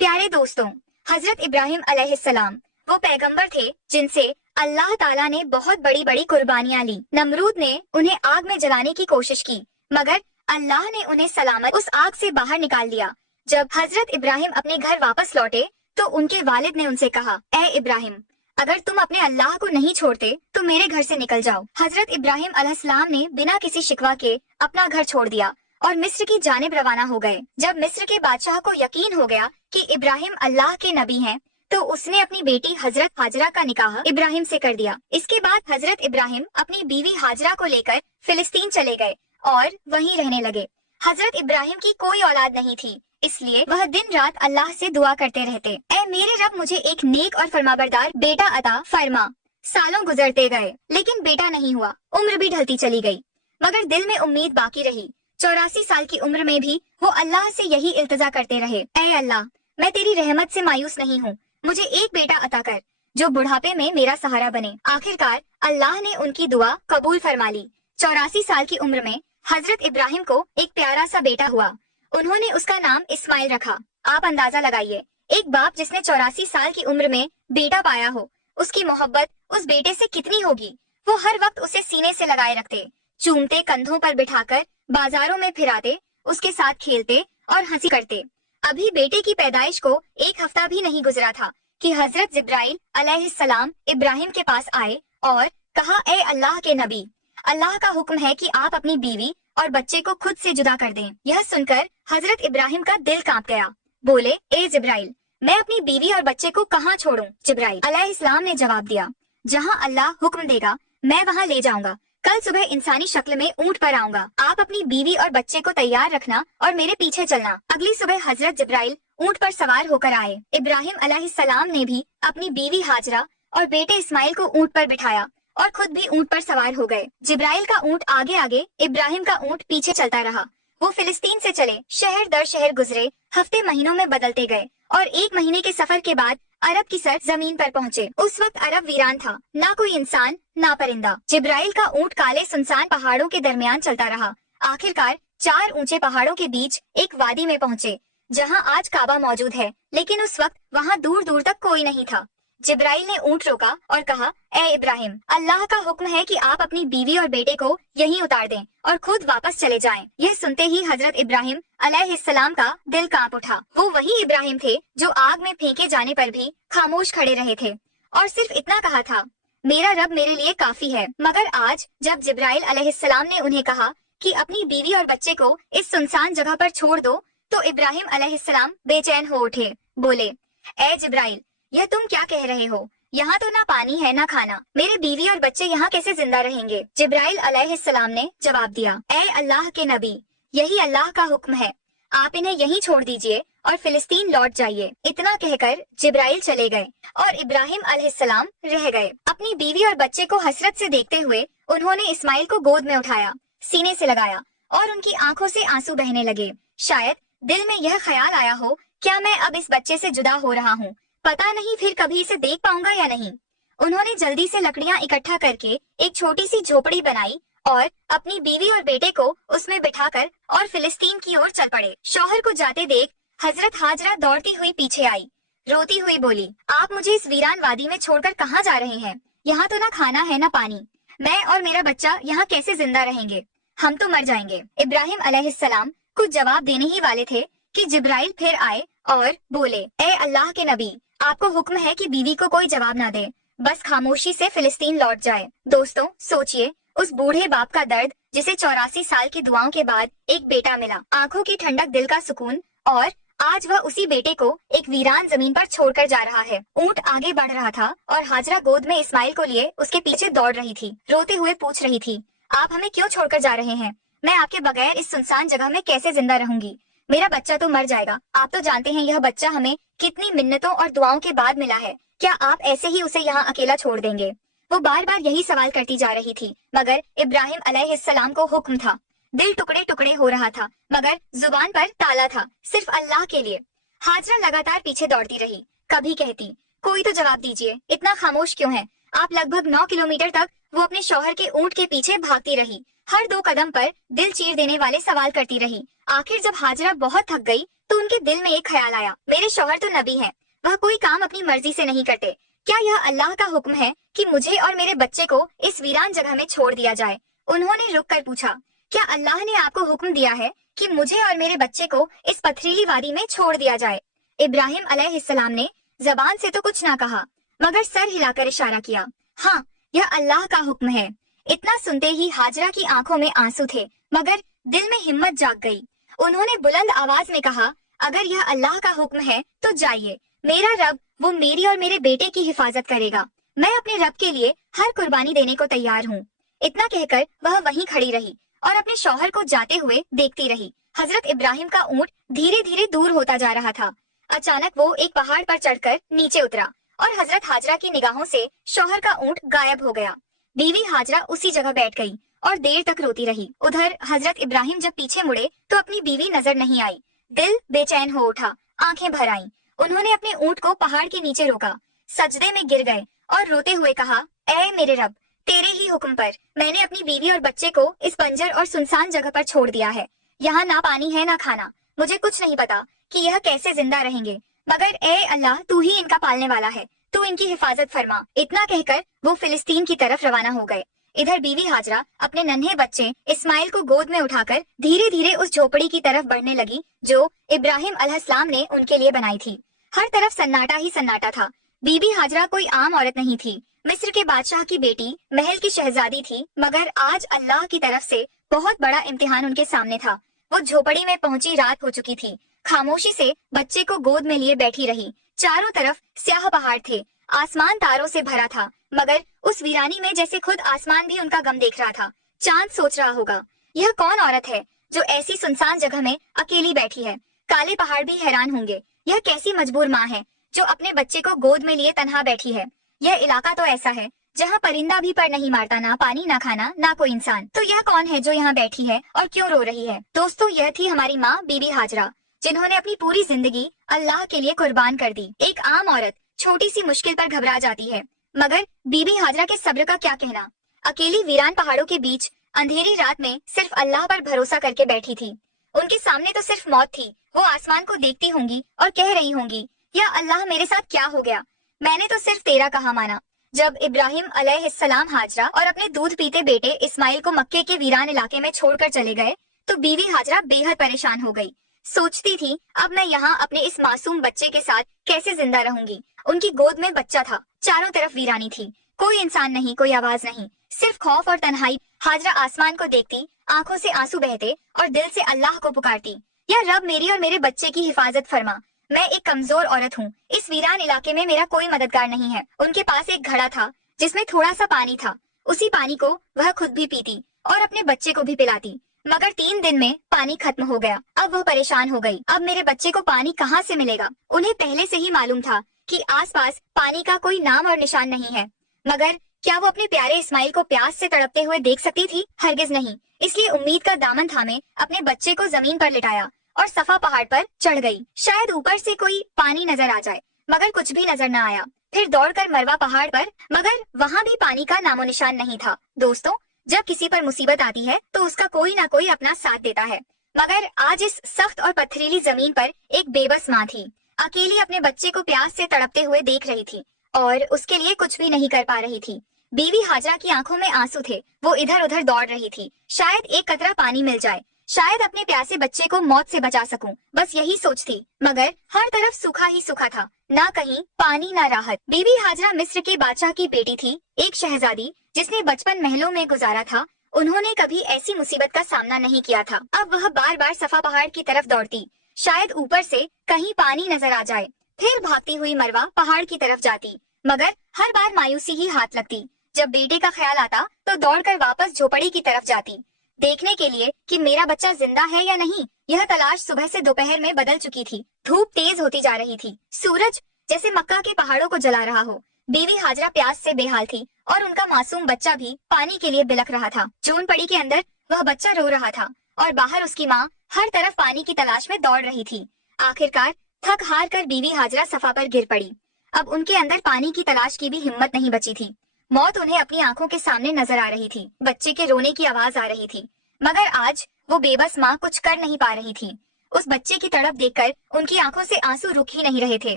प्यारे दोस्तों, हजरत इब्राहिम अलैहिस्सलाम वो पैगंबर थे जिनसे अल्लाह ताला ने बहुत बड़ी बड़ी कुर्बानियां ली। नमरूद ने उन्हें आग में जलाने की कोशिश की, मगर अल्लाह ने उन्हें सलामत उस आग से बाहर निकाल लिया। जब हजरत इब्राहिम अपने घर वापस लौटे तो उनके वालिद ने उनसे कहा, ए इब्राहिम, अगर तुम अपने अल्लाह को नहीं छोड़ते तो मेरे घर से निकल जाओ। हजरत इब्राहिम अलैहिस्सलाम ने बिना किसी शिकवा के अपना घर छोड़ दिया और मिस्र की जानिब रवाना हो गए। जब मिस्र के बादशाह को यकीन हो गया कि इब्राहिम अल्लाह के नबी हैं, तो उसने अपनी बेटी हजरत हाजरा का निकाह इब्राहिम से कर दिया। इसके बाद हजरत इब्राहिम अपनी बीवी हाजरा को लेकर फिलिस्तीन चले गए और वहीं रहने लगे। हजरत इब्राहिम की कोई औलाद नहीं थी, इसलिए वह दिन रात अल्लाह से दुआ करते रहते, ऐ मेरे रब, मुझे एक नेक और फरमाबरदार बेटा अता फरमा। सालों गुजरते गए लेकिन बेटा नहीं हुआ। उम्र भी ढलती चली गई, मगर दिल में उम्मीद बाकी रही। 84 साल की उम्र में भी वो अल्लाह से यही इल्तिजा करते रहे, ऐ अल्लाह, मैं तेरी रहमत से मायूस नहीं हूँ, मुझे एक बेटा अता कर जो बुढ़ापे में मेरा सहारा बने। आखिरकार अल्लाह ने उनकी दुआ कबूल फरमा ली। 84 साल की उम्र में हजरत इब्राहिम को एक प्यारा सा बेटा हुआ। उन्होंने उसका नाम इस्माइल रखा। आप अंदाजा लगाइए, एक बाप जिसने 84 साल की उम्र में बेटा पाया हो, उसकी मोहब्बत उस बेटे से कितनी होगी। वो हर वक्त उसे सीने से लगाए रखते, चूमते, कंधों पर बिठाकर बाजारों में फिराते, उसके साथ खेलते और हंसी करते। अभी बेटे की पैदाइश को एक हफ्ता भी नहीं गुजरा था कि हजरत जिब्राइल अलैहिस्सलाम इब्राहिम के पास आए और कहा, ए अल्लाह के नबी, अल्लाह का हुक्म है कि आप अपनी बीवी और बच्चे को खुद से जुदा कर दें। यह सुनकर हजरत इब्राहिम का दिल कांप गया। बोले, ए जिब्राइल, मैं अपनी बीवी और बच्चे को कहाँ छोड़ूं? जिब्राइल अलैहिस्सलाम ने जवाब दिया, जहाँ अल्लाह हुक्म देगा मैं वहाँ ले जाऊंगा। कल सुबह इंसानी शक्ल में ऊंट पर आऊंगा। आप अपनी बीवी और बच्चे को तैयार रखना और मेरे पीछे चलना। अगली सुबह हजरत जिब्राइल ऊंट पर सवार होकर आए। इब्राहिम अलैहिस्सलाम ने भी अपनी बीवी हाजरा और बेटे इस्माइल को ऊंट पर बिठाया और खुद भी ऊंट पर सवार हो गए। जिब्राइल का ऊंट आगे आगे, इब्राहिम का ऊंट पीछे चलता रहा। वो फिलिस्तीन से चले, शहर दर शहर गुजरे, हफ्ते महीनों में बदलते गए और 1 महीने के सफर के बाद अरब की सर जमीन पर पहुँचे। उस वक्त अरब वीरान था, ना कोई इंसान ना परिंदा। जिब्राइल का ऊंट काले सुनसान पहाड़ों के दरमियान चलता रहा। आखिरकार 4 ऊंचे पहाड़ों के बीच एक वादी में पहुँचे, जहाँ आज काबा मौजूद है, लेकिन उस वक्त वहाँ दूर दूर तक कोई नहीं था। जिब्राइल ने ऊंट रोका और कहा, ए इब्राहिम, अल्लाह का हुक्म है कि आप अपनी बीवी और बेटे को यहीं उतार दें और खुद वापस चले जाएं। यह सुनते ही हजरत इब्राहिम अलैहिस्सलाम का दिल कांप उठा। वो वही इब्राहिम थे जो आग में फेंके जाने पर भी खामोश खड़े रहे थे और सिर्फ इतना कहा था, मेरा रब मेरे लिए काफी है। मगर आज जब जिब्राइल अलैहिस्सलाम ने उन्हें कहा कि अपनी बीवी और बच्चे को इस सुनसान जगह पर छोड़ दो, तो इब्राहिम अलैहिस्सलाम बेचैन हो उठे। बोले, ए जिब्राइल, यह तुम क्या कह रहे हो? यहाँ तो ना पानी है ना खाना, मेरे बीवी और बच्चे यहाँ कैसे जिंदा रहेंगे? जिब्राइल अलैहिस्सलाम ने जवाब दिया, ए अल्लाह के नबी, यही अल्लाह का हुक्म है, आप इन्हें यहीं छोड़ दीजिए और फिलिस्तीन लौट जाइए। इतना कहकर जिब्राइल चले गए और इब्राहिम अलैहिस्सलाम रह गए। अपनी बीवी और बच्चे को हसरत से देखते हुए उन्होंने इस्माइल को गोद में उठाया, सीने से लगाया और उनकी आंखों से आंसू बहने लगे। शायद दिल में यह ख्याल आया हो, क्या मैं अब इस बच्चे से जुदा हो रहा हूँ, पता नहीं फिर कभी इसे देख पाऊंगा या नहीं। उन्होंने जल्दी से लकड़ियां इकट्ठा करके एक छोटी सी झोपड़ी बनाई और अपनी बीवी और बेटे को उसमें बिठाकर और फिलिस्तीन की ओर चल पड़े। शौहर को जाते देख हजरत हाजरा दौड़ती हुई पीछे आई, रोती हुई बोली, आप मुझे इस वीरान वादी में छोड़कर कहाँ जा रहे हैं? यहाँ तो ना खाना है ना पानी, मैं और मेरा बच्चा यहाँ कैसे जिंदा रहेंगे? हम तो मर जाएंगे। इब्राहिम अलैहिस्सलाम कुछ जवाब देने ही वाले थे कि जिब्राइल फिर आए और बोले, ए अल्लाह के नबी, आपको हुक्म है कि बीवी को कोई जवाब ना दे, बस खामोशी से फिलिस्तीन लौट जाए। दोस्तों सोचिए उस बूढ़े बाप का दर्द जिसे 84 साल की दुआओं के बाद एक बेटा मिला, आंखों की ठंडक, दिल का सुकून, और आज वह उसी बेटे को एक वीरान जमीन पर छोड़कर जा रहा है। ऊंट आगे बढ़ रहा था और हाजरा गोद में इस्माइल को लिए उसके पीछे दौड़ रही थी। रोते हुए पूछ रही थी, आप हमें क्यों छोड़कर जा रहे हैं? मैं आपके बगैर इस सुनसान जगह में कैसे जिंदा रहूंगी? मेरा बच्चा तो मर जाएगा। आप तो जानते हैं यह बच्चा हमें कितनी मिन्नतों और दुआओं के बाद मिला है, क्या आप ऐसे ही उसे यहाँ अकेला छोड़ देंगे? वो बार बार यही सवाल करती जा रही थी, मगर इब्राहिम अलैहिस्सलाम को हुक्म था। दिल टुकड़े टुकड़े हो रहा था, मगर जुबान पर ताला था, सिर्फ अल्लाह के लिए। हाजरा लगातार पीछे दौड़ती रही, कभी कहती, कोई तो जवाब दीजिए, इतना खामोश क्यों है? आप लगभग 9 किलोमीटर तक वो अपने शौहर के ऊंट के पीछे भागती रही, हर 2 कदम पर दिल चीर देने वाले सवाल करती रही, आखिर जब हाजरा बहुत थक गई तो उनके दिल में एक ख्याल आया, मेरे शौहर तो नबी हैं, वह कोई काम अपनी मर्जी से नहीं करते, क्या यह अल्लाह का हुक्म है कि मुझे और मेरे बच्चे को इस वीरान जगह में छोड़ दिया जाए? उन्होंने रुक कर पूछा, क्या अल्लाह ने आपको हुक्म दिया है कि मुझे और मेरे बच्चे को इस पथरीली वादी में छोड़ दिया जाए? इब्राहिम अलैहिस्सलाम ने जबान से तो कुछ ना कहा, मगर सर हिलाकर इशारा किया, हाँ, यह अल्लाह का हुक्म है। इतना सुनते ही हाजरा की आंखों में आंसू थे, मगर दिल में हिम्मत जाग गई। उन्होंने बुलंद आवाज में कहा, अगर यह अल्लाह का हुक्म है तो जाइए, मेरा रब वो मेरी और मेरे बेटे की हिफाजत करेगा, मैं अपने रब के लिए हर कुर्बानी देने को तैयार हूँ। इतना कहकर वह वहीं खड़ी रही और अपने शौहर को जाते हुए देखती रही। हजरत इब्राहिम का ऊंट धीरे धीरे दूर होता जा रहा था। अचानक वो एक पहाड़ पर चढ़कर नीचे उतरा और हजरत हाजरा की निगाहों से शौहर का ऊंट गायब हो गया। बीवी हाजरा उसी जगह बैठ गई और देर तक रोती रही। उधर हजरत इब्राहिम जब पीछे मुड़े तो अपनी बीवी नजर नहीं आई। दिल बेचैन हो उठा, आंखें भर आईं। उन्होंने अपने ऊंट को पहाड़ के नीचे रोका, सजदे में गिर गए और रोते हुए कहा, ऐ मेरे रब, तेरे ही हुक्म पर मैंने अपनी बीवी और बच्चे को इस बंजर और सुनसान जगह पर छोड़ दिया है। यहाँ ना पानी है ना खाना, मुझे कुछ नहीं पता कि यह कैसे जिंदा रहेंगे, मगर ए अल्लाह, तू ही इनका पालने वाला है, तू इनकी हिफाजत फरमा। इतना कहकर वो फिलिस्तीन की तरफ रवाना हो गए। इधर बीवी हाजरा अपने नन्हे बच्चे इस्माइल को गोद में उठाकर धीरे धीरे उस झोपड़ी की तरफ बढ़ने लगी जो इब्राहिम अलैहिस्सलाम ने उनके लिए बनाई थी। हर तरफ सन्नाटा ही सन्नाटा था। बीबी हाजरा कोई आम औरत नहीं थी, मिस्र के बादशाह की बेटी, महल की शहजादी थी, मगर आज अल्लाह की तरफ से बहुत बड़ा इम्तिहान उनके सामने था। वो झोपड़ी में पहुंची रात हो चुकी थी। खामोशी से बच्चे को गोद में लिए बैठी रही। चारों तरफ स्याह पहाड़ थे, आसमान तारों से भरा था, मगर उस वीरानी में जैसे खुद आसमान भी उनका गम देख रहा था। चांद सोच रहा होगा, यह कौन औरत है जो ऐसी सुनसान जगह में अकेली बैठी है? काले पहाड़ भी हैरान होंगे, यह कैसी मजबूर माँ है जो अपने बच्चे को गोद में लिए तन्हा बैठी है। यह इलाका तो ऐसा है जहाँ परिंदा भी पर नहीं मारता, ना पानी ना खाना ना कोई इंसान, तो यह कौन है जो यहाँ बैठी है और क्यों रो रही है? दोस्तों, यह थी हमारी माँ बीबी हाजरा, जिन्होंने अपनी पूरी जिंदगी अल्लाह के लिए कुर्बान कर दी। एक आम औरत छोटी सी मुश्किल पर घबरा जाती है, मगर बीबी हाजरा के सब्र का क्या कहना। अकेली वीरान पहाड़ों के बीच अंधेरी रात में सिर्फ अल्लाह पर भरोसा करके बैठी थी। उनके सामने तो सिर्फ मौत थी। वो आसमान को देखती होंगी और कह रही होंगी, या अल्लाह, मेरे साथ क्या हो गया? मैंने तो सिर्फ तेरा कहा माना। जब इब्राहिम अलैहिस्सलाम हाजरा और अपने दूध पीते बेटे इस्माइल को मक्के के वीरान इलाके में छोड़कर चले गए तो बीवी हाजरा बेहद परेशान हो गई। सोचती थी, अब मैं यहाँ अपने इस मासूम बच्चे के साथ कैसे जिंदा रहूंगी। उनकी गोद में बच्चा था, चारों तरफ वीरानी थी, कोई इंसान नहीं, कोई आवाज नहीं, सिर्फ खौफ और तन्हाई। हाजरा आसमान को देखती, आंखों से आंसू बहते और दिल से अल्लाह को पुकारती, या रब, मेरी और मेरे बच्चे की हिफाजत फरमा। मैं एक कमजोर औरत हूँ, इस वीरान इलाके में मेरा कोई मददगार नहीं है। उनके पास एक घड़ा था जिसमें थोड़ा सा पानी था, उसी पानी को वह खुद भी पीती और अपने बच्चे को भी पिलाती, मगर 3 दिन में पानी खत्म हो गया। अब वह परेशान हो गई, अब मेरे बच्चे को पानी कहाँ से मिलेगा? उन्हें पहले से ही मालूम था कि आसपास पानी का कोई नाम और निशान नहीं है, मगर क्या वो अपने प्यारे इस्माइल को प्यास से तड़पते हुए देख सकती थी? हरगिज नहीं। इसलिए उम्मीद का दामन थामे अपने बच्चे को जमीन पर लिटाया और सफा पहाड़ पर चढ़ गई। शायद ऊपर से कोई पानी नजर आ जाए, मगर कुछ भी नजर न आया। फिर दौड़कर मरवा पहाड़ पर, मगर वहाँ भी पानी का नामो निशान नहीं था। दोस्तों, जब किसी पर मुसीबत आती है तो उसका कोई ना कोई अपना साथ देता है, मगर आज इस सख्त और पथरीली जमीन पर एक बेबस माँ थी, अकेली अपने बच्चे को प्यास से तड़पते हुए देख रही थी और उसके लिए कुछ भी नहीं कर पा रही थी। बीवी हाजरा की आंखों में आंसू थे, वो इधर उधर दौड़ रही थी, शायद एक कतरा पानी मिल जाए, शायद अपने प्यासे बच्चे को मौत से बचा सकूं, बस यही सोचती, मगर हर तरफ सूखा ही सूखा था, ना कहीं पानी ना राहत। बीवी हाजरा मिस्र के बादशाह की बेटी थी, एक शहजादी जिसने बचपन महलों में गुजारा था। उन्होंने कभी ऐसी मुसीबत का सामना नहीं किया था। अब वह बार बार सफा पहाड़ की तरफ दौड़ती, शायद ऊपर से कहीं पानी नजर आ जाए, फिर भागती हुई मरवा पहाड़ की तरफ जाती, मगर हर बार मायूसी ही हाथ लगती। जब बेटे का ख्याल आता तो दौड़कर वापस झोपड़ी की तरफ जाती, देखने के लिए कि मेरा बच्चा जिंदा है या नहीं। यह तलाश सुबह से दोपहर में बदल चुकी थी। धूप तेज होती जा रही थी, सूरज जैसे मक्का के पहाड़ों को जला रहा हो। बीवी हाजरा प्यास से बेहाल थी और उनका मासूम बच्चा भी पानी के लिए बिलख रहा था। जून पड़ी के अंदर वह बच्चा रो रहा था और बाहर उसकी माँ हर तरफ पानी की तलाश में दौड़ रही थी। आखिरकार थक हार कर बीवी हाजरा सफा पर गिर पड़ी। अब उनके अंदर पानी की तलाश की भी हिम्मत नहीं बची थी। मौत उन्हें अपनी आंखों के सामने नजर आ रही थी, बच्चे के रोने की आवाज आ रही थी, मगर आज वो बेबस माँ कुछ कर नहीं पा रही थी। उस बच्चे की तड़प देखकर उनकी आंखों से आंसू रुक ही नहीं रहे थे।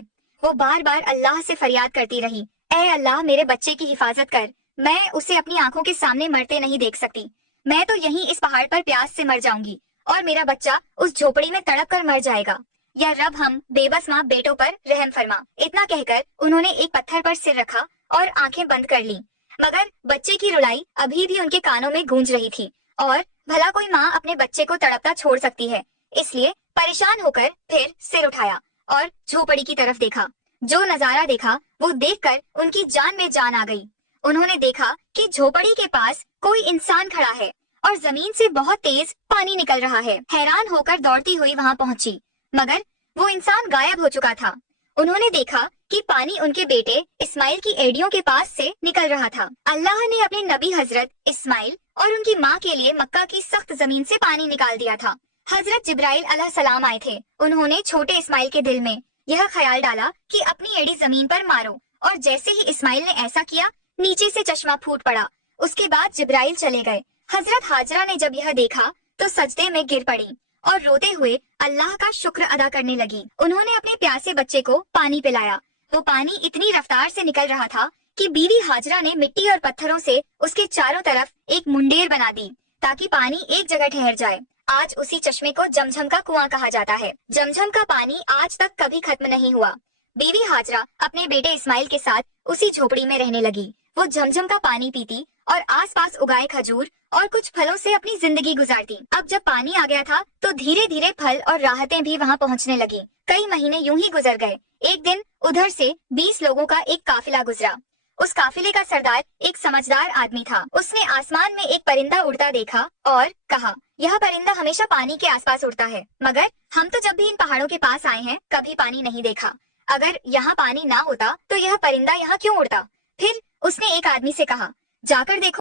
वो बार बार अल्लाह से फरियाद करती रही, ऐ अल्लाह मेरे बच्चे की हिफाजत कर, मैं उसे अपनी आंखों के सामने मरते नहीं देख सकती। मैं तो यहीं इस पहाड़ पर प्यास से मर जाऊंगी और मेरा बच्चा उस झोपड़ी में तड़प कर मर जाएगा। या रब हम बेबस माँ बेटों पर रहम फरमा। इतना कहकर उन्होंने एक पत्थर पर सिर रखा और आंखें बंद कर ली। मगर बच्चे की रुलाई अभी भी उनके कानों में गूंज रही थी और भला कोई माँ अपने बच्चे को तड़पता छोड़ सकती है। इसलिए परेशान होकर फिर सिर उठाया और झोपड़ी की तरफ देखा। जो नजारा देखा वो देखकर उनकी जान में जान आ गई। उन्होंने देखा कि झोपड़ी के पास कोई इंसान खड़ा है और जमीन से बहुत तेज पानी निकल रहा है। हैरान होकर दौड़ती हुई वहां पहुंची, मगर वो इंसान गायब हो चुका था। उन्होंने देखा कि पानी उनके बेटे इस्माइल की एड़ियों के पास से निकल रहा था। अल्लाह ने अपने नबी हजरत इस्माइल और उनकी माँ के लिए मक्का की सख्त जमीन से पानी निकाल दिया था। हजरत जिब्राइल अलैहिस्सलाम आए थे। उन्होंने छोटे इस्माइल के दिल में यह ख्याल डाला कि अपनी एड़ी जमीन पर मारो, और जैसे ही इस्माइल ने ऐसा किया, नीचे से चश्मा फूट पड़ा। उसके बाद जिब्राइल चले गए। हजरत हाजरा ने जब यह देखा तो सजदे में गिर पड़ी और रोते हुए अल्लाह का शुक्र अदा करने लगी। उन्होंने अपने प्यासे बच्चे को पानी पिलाया। वो पानी इतनी रफ्तार से निकल रहा था कि बीवी हाजरा ने मिट्टी और पत्थरों से उसके चारों तरफ एक मुंडेर बना दी ताकि पानी एक जगह ठहर जाए। आज उसी चश्मे को जमझम का कुआं कहा जाता है। जमझम का पानी आज तक कभी खत्म नहीं हुआ। बीवी हाजरा अपने बेटे इस्माइल के साथ उसी झोपड़ी में रहने लगी। वो जमझम का पानी पीती और आसपास उगाए खजूर और कुछ फलों से अपनी जिंदगी गुजारती। अब जब पानी आ गया था तो धीरे धीरे फल और राहतें भी वहाँ पहुँचने लगी। कई महीने यूं ही गुजर गए। एक दिन उधर से 20 लोगों का एक काफिला गुजरा। उस काफिले का सरदार एक समझदार आदमी था। उसने आसमान में एक परिंदा उड़ता देखा और कहा, यह परिंदा हमेशा पानी के आसपास उड़ता है, मगर हम तो जब भी इन पहाड़ों के पास आए हैं कभी पानी नहीं देखा। अगर यहाँ पानी ना होता तो यह परिंदा यहाँ क्यों उड़ता? फिर उसने एक आदमी से कहा, जाकर देखो